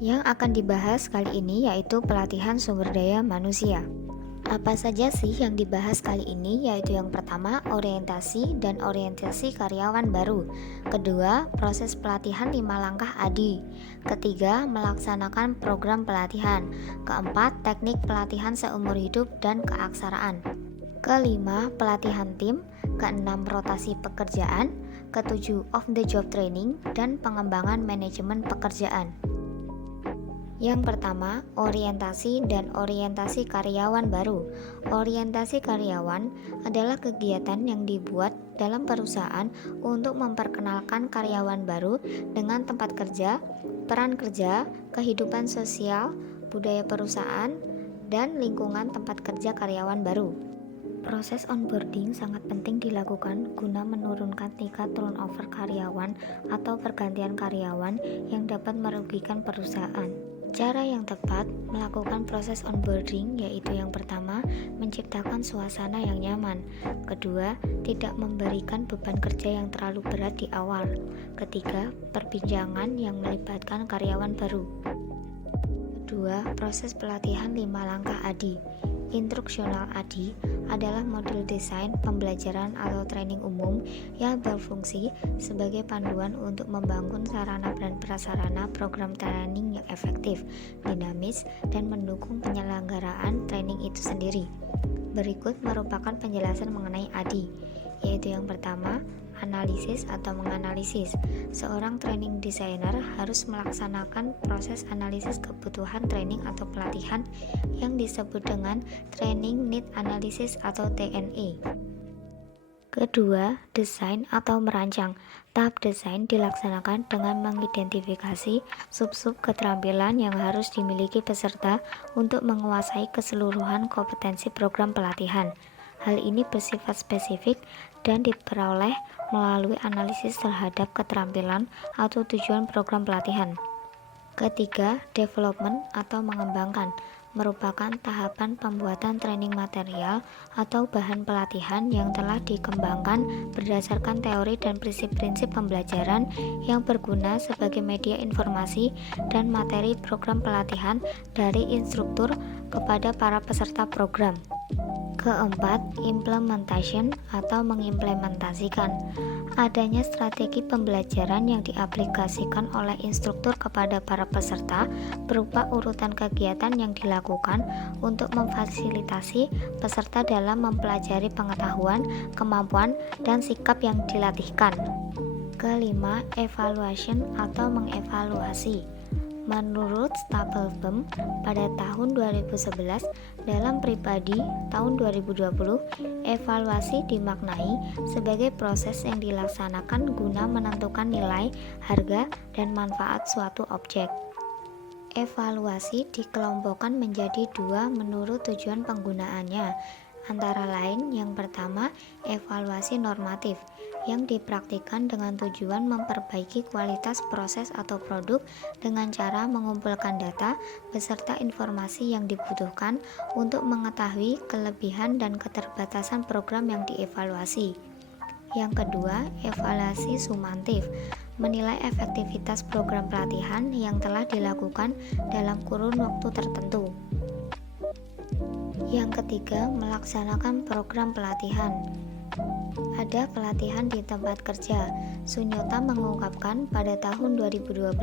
Yang akan dibahas kali ini yaitu pelatihan sumber daya manusia. Apa saja sih yang dibahas kali ini? Yaitu yang pertama, orientasi dan orientasi karyawan baru. Kedua, proses pelatihan 5 langkah ADI. Ketiga, melaksanakan program pelatihan. Keempat, teknik pelatihan seumur hidup dan keaksaraan. Kelima, pelatihan tim. Keenam, rotasi pekerjaan. Ketujuh, off the job training dan pengembangan manajemen pekerjaan. Yang pertama, orientasi dan orientasi karyawan baru. Orientasi karyawan adalah kegiatan yang dibuat dalam perusahaan untuk memperkenalkan karyawan baru dengan tempat kerja, peran kerja, kehidupan sosial, budaya perusahaan, dan lingkungan tempat kerja karyawan baru. Proses onboarding sangat penting dilakukan guna menurunkan tingkat turnover karyawan atau pergantian karyawan yang dapat merugikan perusahaan. Cara yang tepat melakukan proses onboarding yaitu yang pertama, menciptakan suasana yang nyaman. Kedua, tidak memberikan beban kerja yang terlalu berat di awal. Ketiga, perbincangan yang melibatkan karyawan baru. Kedua, proses pelatihan 5 langkah ADI. Instruksional ADI adalah modul desain pembelajaran atau training umum yang berfungsi sebagai panduan untuk membangun sarana dan prasarana program training yang efektif, dinamis, dan mendukung penyelenggaraan training itu sendiri. Berikut merupakan penjelasan mengenai ADI, yaitu yang pertama, analisis atau menganalisis. Seorang training designer harus melaksanakan proses analisis kebutuhan training atau pelatihan yang disebut dengan Training Need Analysis atau TNA. Kedua, desain atau merancang. Tahap desain dilaksanakan dengan mengidentifikasi sub-sub keterampilan yang harus dimiliki peserta untuk menguasai keseluruhan kompetensi program pelatihan. Hal ini bersifat spesifik dan diperoleh melalui analisis terhadap keterampilan atau tujuan program pelatihan. Ketiga, development atau mengembangkan merupakan tahapan pembuatan training material atau bahan pelatihan yang telah dikembangkan berdasarkan teori dan prinsip-prinsip pembelajaran yang berguna sebagai media informasi dan materi program pelatihan dari instruktur kepada para peserta program. Keempat, implementation atau mengimplementasikan. Adanya strategi pembelajaran yang diaplikasikan oleh instruktur kepada para peserta berupa urutan kegiatan yang dilakukan untuk memfasilitasi peserta dalam mempelajari pengetahuan, kemampuan, dan sikap yang dilatihkan. Kelima, evaluation atau mengevaluasi. Menurut Stapleton, pada tahun 2011, dalam pribadi tahun 2020, evaluasi dimaknai sebagai proses yang dilaksanakan guna menentukan nilai, harga, dan manfaat suatu objek. Evaluasi dikelompokkan menjadi dua menurut tujuan penggunaannya, antara lain yang pertama, evaluasi normatif, yang dipraktikkan dengan tujuan memperbaiki kualitas proses atau produk dengan cara mengumpulkan data beserta informasi yang dibutuhkan untuk mengetahui kelebihan dan keterbatasan program yang dievaluasi. Yang kedua, evaluasi sumantif, menilai efektivitas program pelatihan yang telah dilakukan dalam kurun waktu tertentu. Yang ketiga, melaksanakan program pelatihan. Ada pelatihan di tempat kerja. Sunyota mengungkapkan pada tahun 2012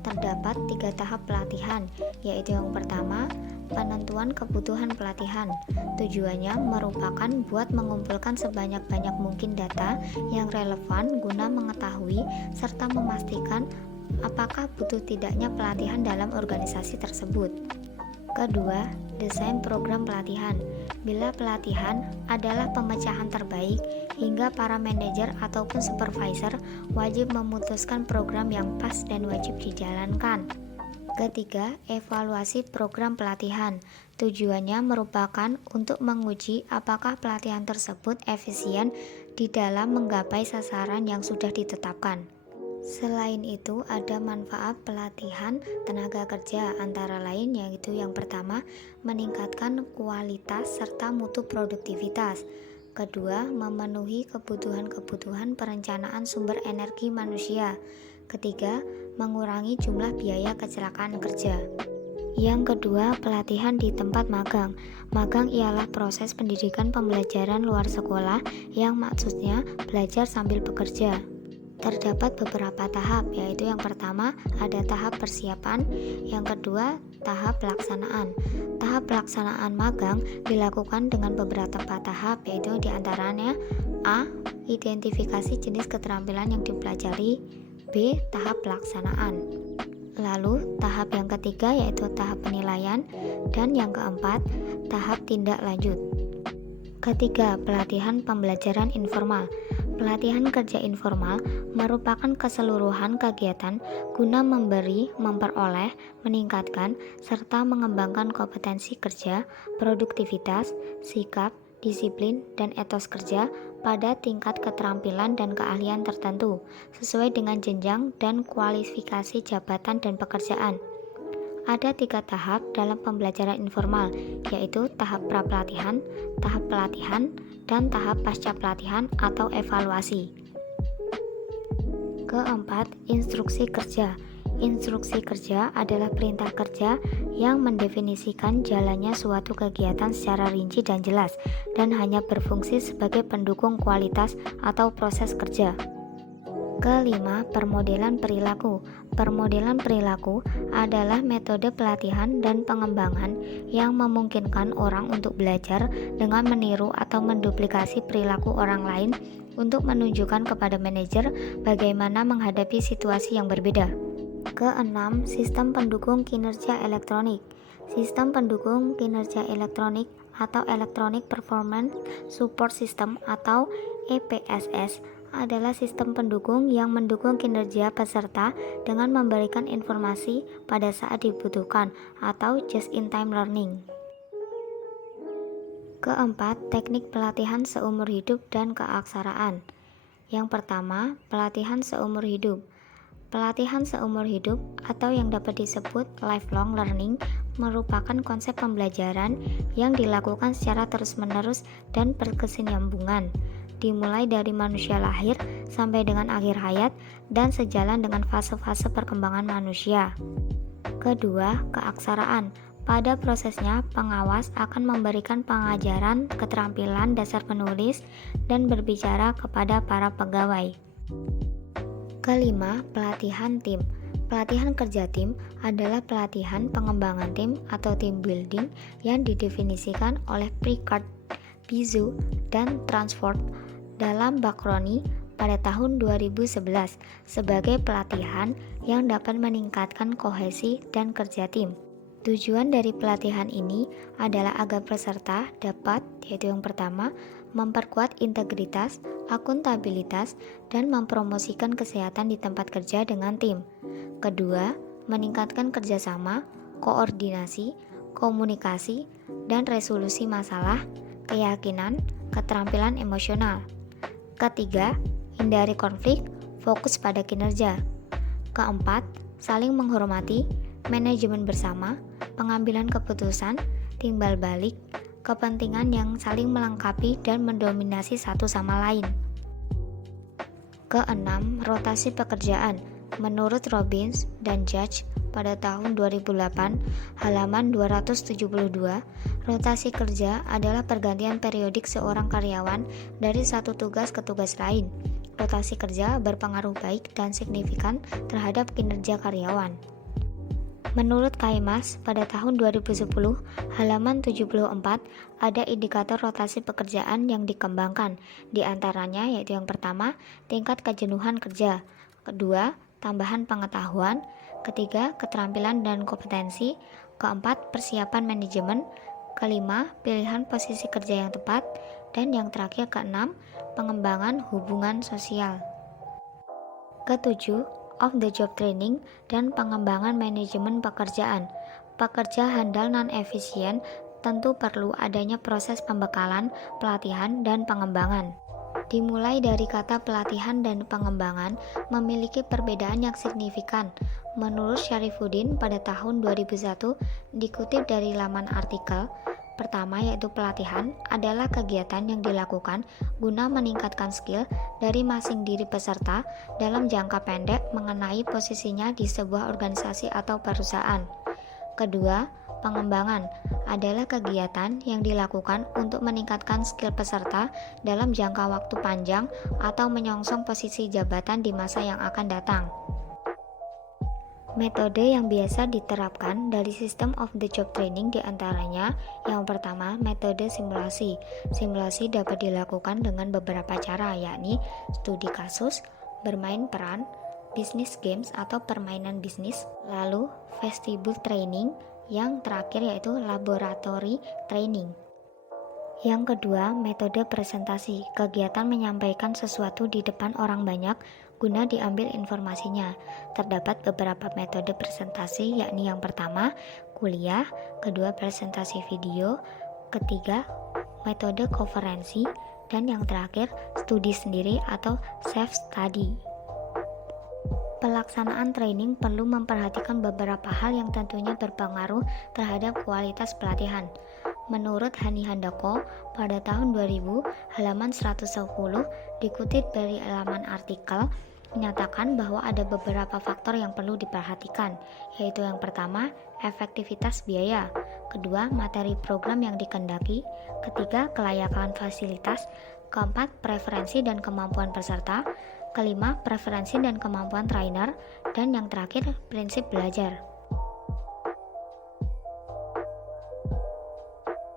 terdapat 3 tahap pelatihan, yaitu yang pertama, penentuan kebutuhan pelatihan. Tujuannya merupakan buat mengumpulkan sebanyak-banyak mungkin data yang relevan guna mengetahui serta memastikan apakah butuh tidaknya pelatihan dalam organisasi tersebut. Kedua, desain program pelatihan. Bila pelatihan adalah pemecahan terbaik, hingga para manajer ataupun supervisor wajib memutuskan program yang pas dan wajib dijalankan. Ketiga, evaluasi program pelatihan. Tujuannya merupakan untuk menguji apakah pelatihan tersebut efisien di dalam menggapai sasaran yang sudah ditetapkan. Selain itu, ada manfaat pelatihan tenaga kerja, antara lain yaitu yang pertama, meningkatkan kualitas serta mutu produktivitas. Kedua, memenuhi kebutuhan-kebutuhan perencanaan sumber energi manusia. Ketiga, mengurangi jumlah biaya kecelakaan kerja. Yang kedua, pelatihan di tempat magang. Magang ialah proses pendidikan pembelajaran luar sekolah yang maksudnya belajar sambil bekerja. Terdapat beberapa tahap, yaitu yang pertama ada tahap persiapan, yang kedua tahap pelaksanaan. Tahap pelaksanaan magang dilakukan dengan beberapa tahap, yaitu diantaranya A. Identifikasi jenis keterampilan yang dipelajari, B. Tahap pelaksanaan. Lalu tahap yang ketiga yaitu tahap penilaian, dan yang keempat tahap tindak lanjut. Ketiga, pelatihan pembelajaran informal. Pelatihan kerja informal merupakan keseluruhan kegiatan guna memberi, memperoleh, meningkatkan, serta mengembangkan kompetensi kerja, produktivitas, sikap, disiplin, dan etos kerja pada tingkat keterampilan dan keahlian tertentu, sesuai dengan jenjang dan kualifikasi jabatan dan pekerjaan. Ada 3 tahap dalam pembelajaran informal, yaitu tahap pra-pelatihan, tahap pelatihan, dan tahap pasca pelatihan atau evaluasi. Keempat, instruksi kerja. Instruksi kerja adalah perintah kerja yang mendefinisikan jalannya suatu kegiatan secara rinci dan jelas, dan hanya berfungsi sebagai pendukung kualitas atau proses kerja. Kelima, permodelan perilaku. Permodelan perilaku adalah metode pelatihan dan pengembangan yang memungkinkan orang untuk belajar dengan meniru atau menduplikasi perilaku orang lain untuk menunjukkan kepada manajer bagaimana menghadapi situasi yang berbeda. Keenam, sistem pendukung kinerja elektronik. Sistem pendukung kinerja elektronik atau Electronic Performance Support System atau EPSS adalah sistem pendukung yang mendukung kinerja peserta dengan memberikan informasi pada saat dibutuhkan atau just-in-time learning. Keempat, teknik pelatihan seumur hidup dan keaksaraan. Yang pertama, pelatihan seumur hidup. Pelatihan seumur hidup atau yang dapat disebut lifelong learning merupakan konsep pembelajaran yang dilakukan secara terus-menerus dan berkesinambungan, dimulai dari manusia lahir sampai dengan akhir hayat dan sejalan dengan fase-fase perkembangan manusia. Kedua, keaksaraan. Pada prosesnya, pengawas akan memberikan pengajaran keterampilan dasar menulis dan berbicara kepada para pegawai. Kelima, pelatihan tim. Pelatihan kerja tim adalah pelatihan pengembangan tim atau team building yang didefinisikan oleh Picard, Bizu, dan Transford dalam Bakroni pada tahun 2011 sebagai pelatihan yang dapat meningkatkan kohesi dan kerja tim. Tujuan dari pelatihan ini adalah agar peserta dapat, yaitu yang pertama, memperkuat integritas, akuntabilitas, dan mempromosikan kesehatan di tempat kerja dengan tim. Kedua, meningkatkan kerjasama, koordinasi, komunikasi, dan resolusi masalah, keyakinan, keterampilan emosional. Ketiga, hindari konflik, fokus pada kinerja. Keempat, saling menghormati, manajemen bersama, pengambilan keputusan, timbal balik, kepentingan yang saling melengkapi dan mendominasi satu sama lain. Keenam, rotasi pekerjaan. Menurut Robbins dan Judge pada tahun 2008, halaman 272, rotasi kerja adalah pergantian periodik seorang karyawan dari satu tugas ke tugas lain. Rotasi kerja berpengaruh baik dan signifikan terhadap kinerja karyawan. Menurut Kaimas, pada tahun 2010, halaman 74, ada indikator rotasi pekerjaan yang dikembangkan, di antaranya yaitu yang pertama, tingkat kejenuhan kerja, kedua, tambahan pengetahuan, ketiga, keterampilan dan kompetensi, keempat, persiapan manajemen, kelima, pilihan posisi kerja yang tepat, dan yang terakhir keenam, pengembangan hubungan sosial. Ketujuh, off-the-job training dan pengembangan manajemen pekerjaan. Pekerja handal non-efisien tentu perlu adanya proses pembekalan, pelatihan, dan pengembangan. Dimulai dari kata pelatihan dan pengembangan memiliki perbedaan yang signifikan. Menurut Syarifuddin pada tahun 2001, dikutip dari laman artikel, Pertama yaitu pelatihan adalah kegiatan yang dilakukan guna meningkatkan skill dari masing diri peserta dalam jangka pendek mengenai posisinya di sebuah organisasi atau perusahaan. Kedua, pengembangan adalah kegiatan yang dilakukan untuk meningkatkan skill peserta dalam jangka waktu panjang atau menyongsong posisi jabatan di masa yang akan datang. Metode yang biasa diterapkan dari sistem of the job training diantaranya yang pertama metode simulasi. Simulasi dapat dilakukan dengan beberapa cara, yakni studi kasus, bermain peran, business games atau permainan bisnis, lalu vestibule training, yang terakhir yaitu laboratory training. Yang kedua, metode presentasi. Kegiatan menyampaikan sesuatu di depan orang banyak guna diambil informasinya. Terdapat beberapa metode presentasi, yakni yang pertama, kuliah, kedua, presentasi video, ketiga, metode konferensi, dan yang terakhir, studi sendiri atau self-study. Pelaksanaan training perlu memperhatikan beberapa hal yang tentunya berpengaruh terhadap kualitas pelatihan. Menurut Hani Handoko, pada tahun 2000, halaman 110 dikutip dari halaman artikel, menyatakan bahwa ada beberapa faktor yang perlu diperhatikan, yaitu yang pertama, efektivitas biaya, kedua, materi program yang dikendaki, ketiga, kelayakan fasilitas, keempat, preferensi dan kemampuan peserta, kelima, preferensi dan kemampuan trainer, dan yang terakhir, prinsip belajar.